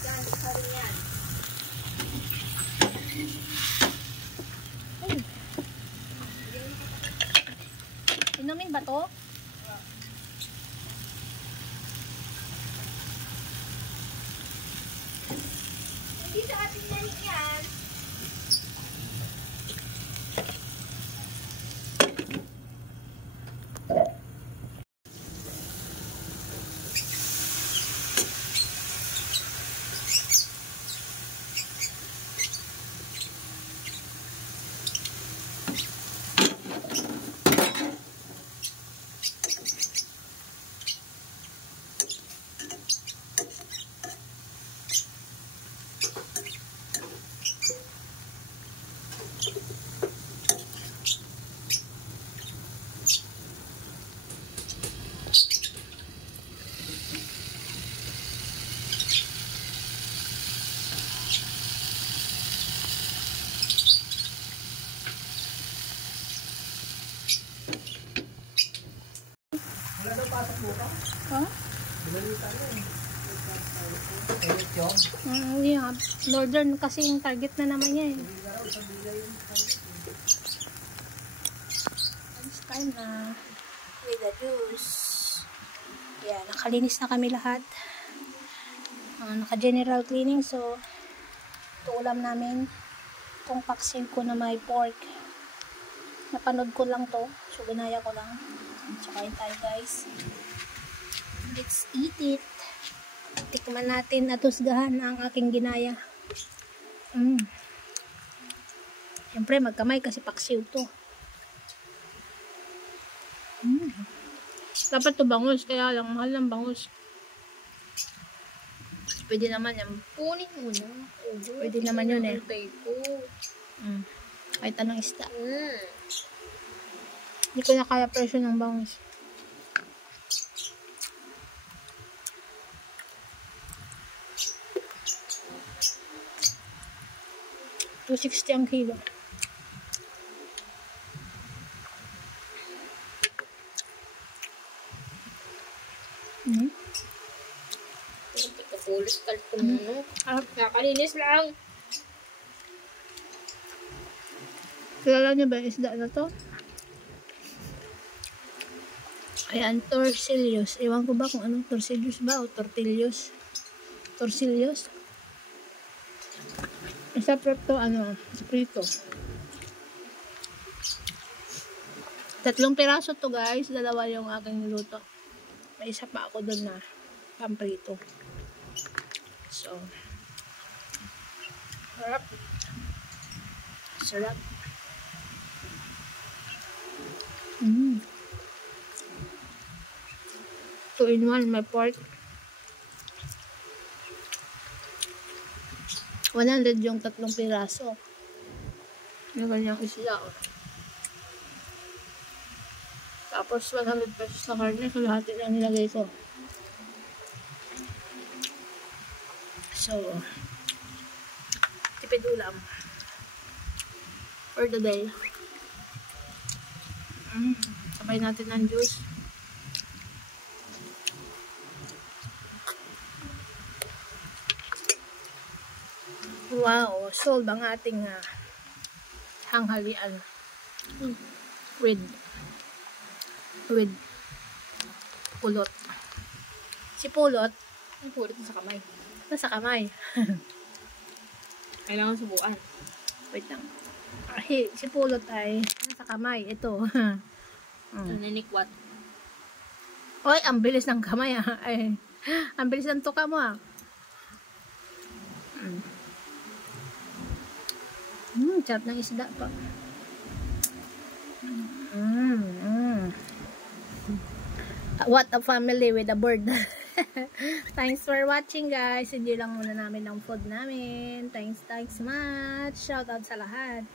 Yan, isa rin yan. Inumin ba to? Hindi sa ating nanik yan. Wala daw pasok bukas. Ha? Binalita na eh. Kaya job. Yeah. Northern kasi yung target na naman niya eh. It's time na with the juice. Yeah, nakalinis na kami lahat. Naka-general cleaning. So, ito ulam namin. Itong paksiw ko na may pork. Napanood ko lang to. So, ginaya ko lang. Tsakain tayo guys. Let's eat it. Tikman natin at husgahan ang aking ginaya. Siyempre magkamay kasi paksiw to. Dapat to bangus, kaya lang mahal ng bangus. Pwede naman yan. Kunin mo na. Pwede naman yun eh. Kahit anong isda. Hindi ko na kaya presyo ng bangus. $260 ang kilo. Kapulit kalpon mo. Nakakalinis lang. Kilala niyo ba yung isda na to? Ayan, torsillos. Ewan ko ba kung anong torsillos ba o tortillos. Torsillos. Isa prito, prito. 3 piraso to guys. 2 yung aking niluto. May isa pa ako doon na pamprito. So, sarap. Sarap. 2-in-1, may pork. 100 yung 3 piraso. Yung ganyang isla. Tapos 100 pesos na karne. So lahat lang nilagay ko. So, tipid ulam. For the day. Sabay natin ng juice. Wow, solve ang ating hanghalian with pulot. Si pulot, Ang pulot sa kamay. nasa kamay. Kailangan subukan. Wait lang. Si pulot ay nasa kamay. Ito. Naninikwat. Oy, ang bilis ng kamay ay, ang bilis ng tuka mo Sarap ng isda pa. What a family with a bird. Thanks for watching guys. Hindi lang muna namin ang food namin. Thanks much. Shout out sa lahat.